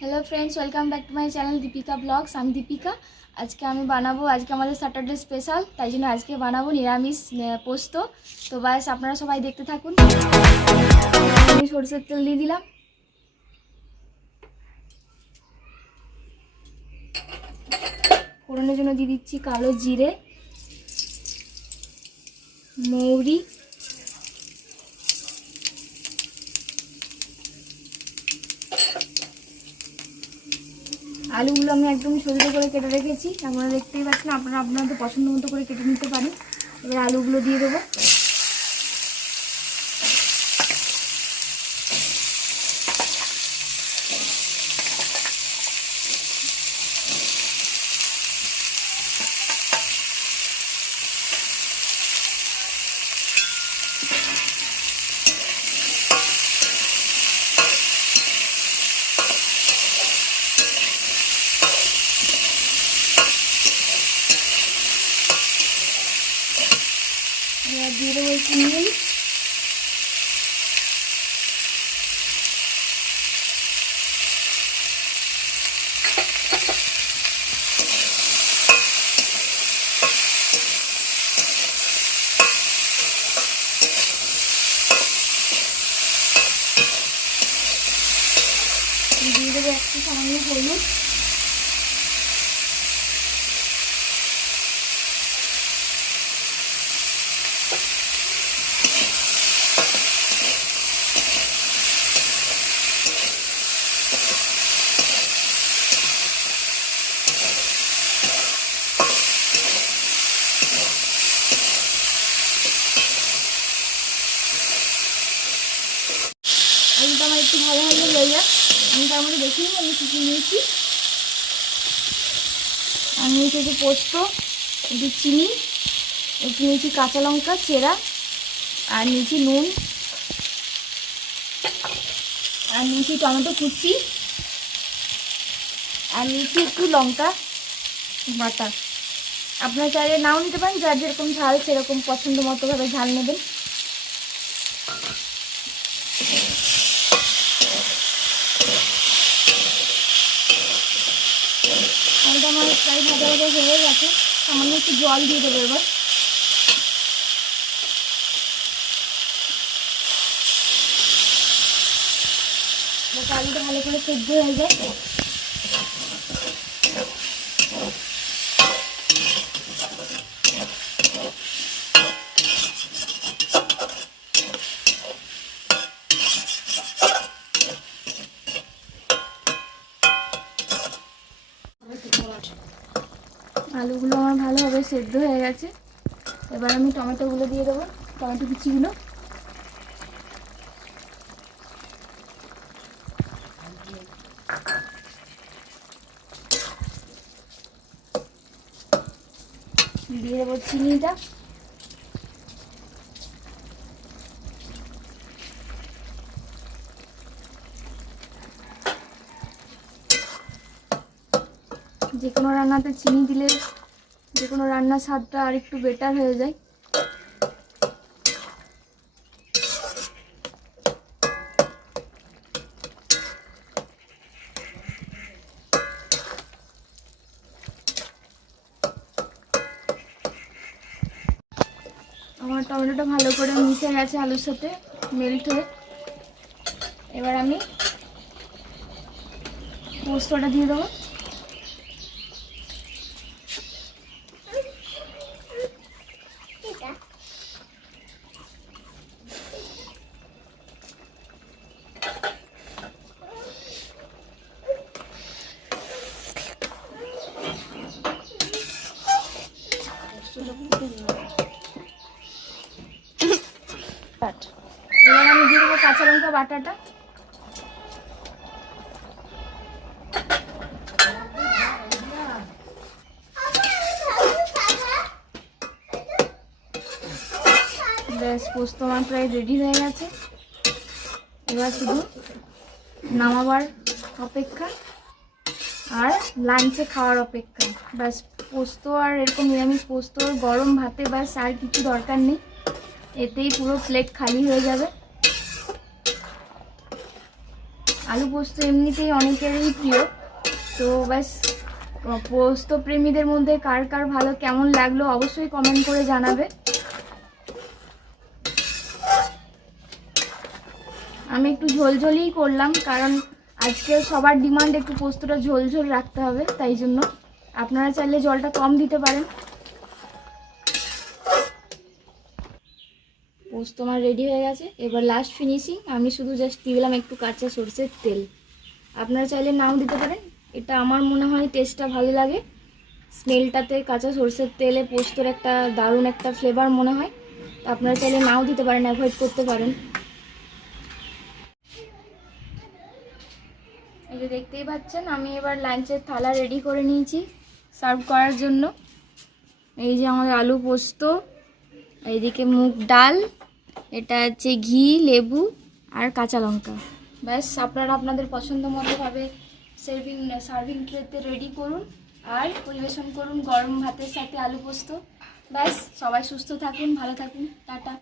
Hello friends welcome back to my channel Deepika blogs আমি দীপিকা আজকে আমি বানাবো, আজকে আমাদের স্যাটারডে স্পেশাল তাই জন্য আজকে বানাবো নিরামিষ পোস্ত। তো ব্যাস, আপনারা সবাই দেখতে থাকুন। আমি সরষের তেল দিয়ে দিলাম। ফোড়নের জন্য দিয়ে দিচ্ছি কালো জিরে, মৌরি আলুগুলো আমি একদম ছোটো করে কেটে রেখেছি। আপনারা দেখতেই পাচ্ছেন, আপনারা আপনাদের পছন্দ মতো করে কেটে নিতে পারেন। এবার আলুগুলো দিয়ে দেবো। এবার দিয়ে দেবো একটু নুন দিয়ে দেবো একটু ভালো ভালো হয়ে যাক। আমি তার মধ্যে দেখিনি, আমি কিছু নিয়েছি। আমি নিয়েছি পোস্ত একটু চিনি, একটু নিয়েছি কাঁচা লঙ্কা, চেরা, আর নিয়েছি নুন, আর নিয়েছি টমেটো কুচি, আর নিয়েছি একটু লঙ্কা বাটা। আপনার চাইলে নাও নিতে পারেন, যার যেরকম ঝাল সেরকম পছন্দ মতোভাবে ঝাল নেবেন আলুটা আমার প্রায় ভাজা ভাজা হয়ে গেছে। সামান্য একটু জল দিয়ে দেবো এবার। আলুটা ভালো করে সেদ্ধ হয়ে যায়। আলুগুলো আমার ভালোভাবে সেদ্ধ হয়ে গেছে। এবার আমি টমেটোগুলো দিয়ে দেবো, টমেটো কুচিগুলো। দিয়ে দেবো চিনিটা। যে কোনো রান্নাতে চিনি দিলে যে কোনো রান্নার স্বাদটা আর একটু বেটার হয়ে যায়। আমার টমেটোটা ভালো করে মিশে গেছে আলুর সাথে মেল্ট হয়ে। এবার আমি পোস্তটা দিয়ে দেবো কাট। এবার আমি দিয়ে দেবো কাঁচা লঙ্কা বাটাটা? ব্যাস পোস্ত আমার প্রায় রেডি হয়ে গেছে। এবার শুধু নামাবার অপেক্ষা আর লাঞ্চে খাওয়ার অপেক্ষা। ব্যাস, পোস্ত আর এরকম নিরামিষ পোস্ত, গরম ভাতে ব্যাস আর কিছু দরকার নেই। এতেই পুরো প্লেট খালি হয়ে যাবে। আলু পোস্ত এমনিতেই অনেকেরই প্রিয়। তো ব্যাস পোস্ত প্রেমীদের মধ্যে কার কার ভালো, কেমন লাগল অবশ্যই কমেন্ট করে জানাবে। আমি একটু ঝোলঝোলই করলাম, কারণ আজকে সবার ডিমান্ড একটু পোস্তটা ঝোলঝোল রাখতে হবে, তাই জন্য। আপনারা চাইলে জলটা কম দিতে পারেন। পোস্ত আমার রেডি হয়ে গেছে। এবার লাস্ট ফিনিশিং আমি শুধু জাস্ট দিয়ে দিলাম একটু কাঁচা সরষের তেল। আপনারা চাইলে নাও দিতে পারেন। এটা আমার মনে হয় টেস্টটা ভালো লাগে। স্মেলটাতে কাঁচা সরষের তেলে পোস্তর একটা দারুণ একটা ফ্লেভার মনে হয়। আপনারা চাইলে নাও দিতে পারেন অ্যাভয়েড করতে পারেন। যে দেখতেই পাচ্ছেন, আমি এবার লাঞ্চের থালা রেডি করে নিয়েছি সার্ভ করার জন্য। এই যে আমাদের আলু পোস্ত, এইদিকে মুগ ডাল এটা হচ্ছে ঘি, লেবু আর কাঁচা লঙ্কা। ব্যাস, আপনারা আপনাদের পছন্দ মতোভাবে সার্ভিং সার্ভিং ট্রেতে রেডি করুন আর পরিবেশন করুন গরম ভাতের সাথে আলু পোস্ত। ব্যাস, সবাই সুস্থ থাকুন, ভালো থাকুন, টাটা।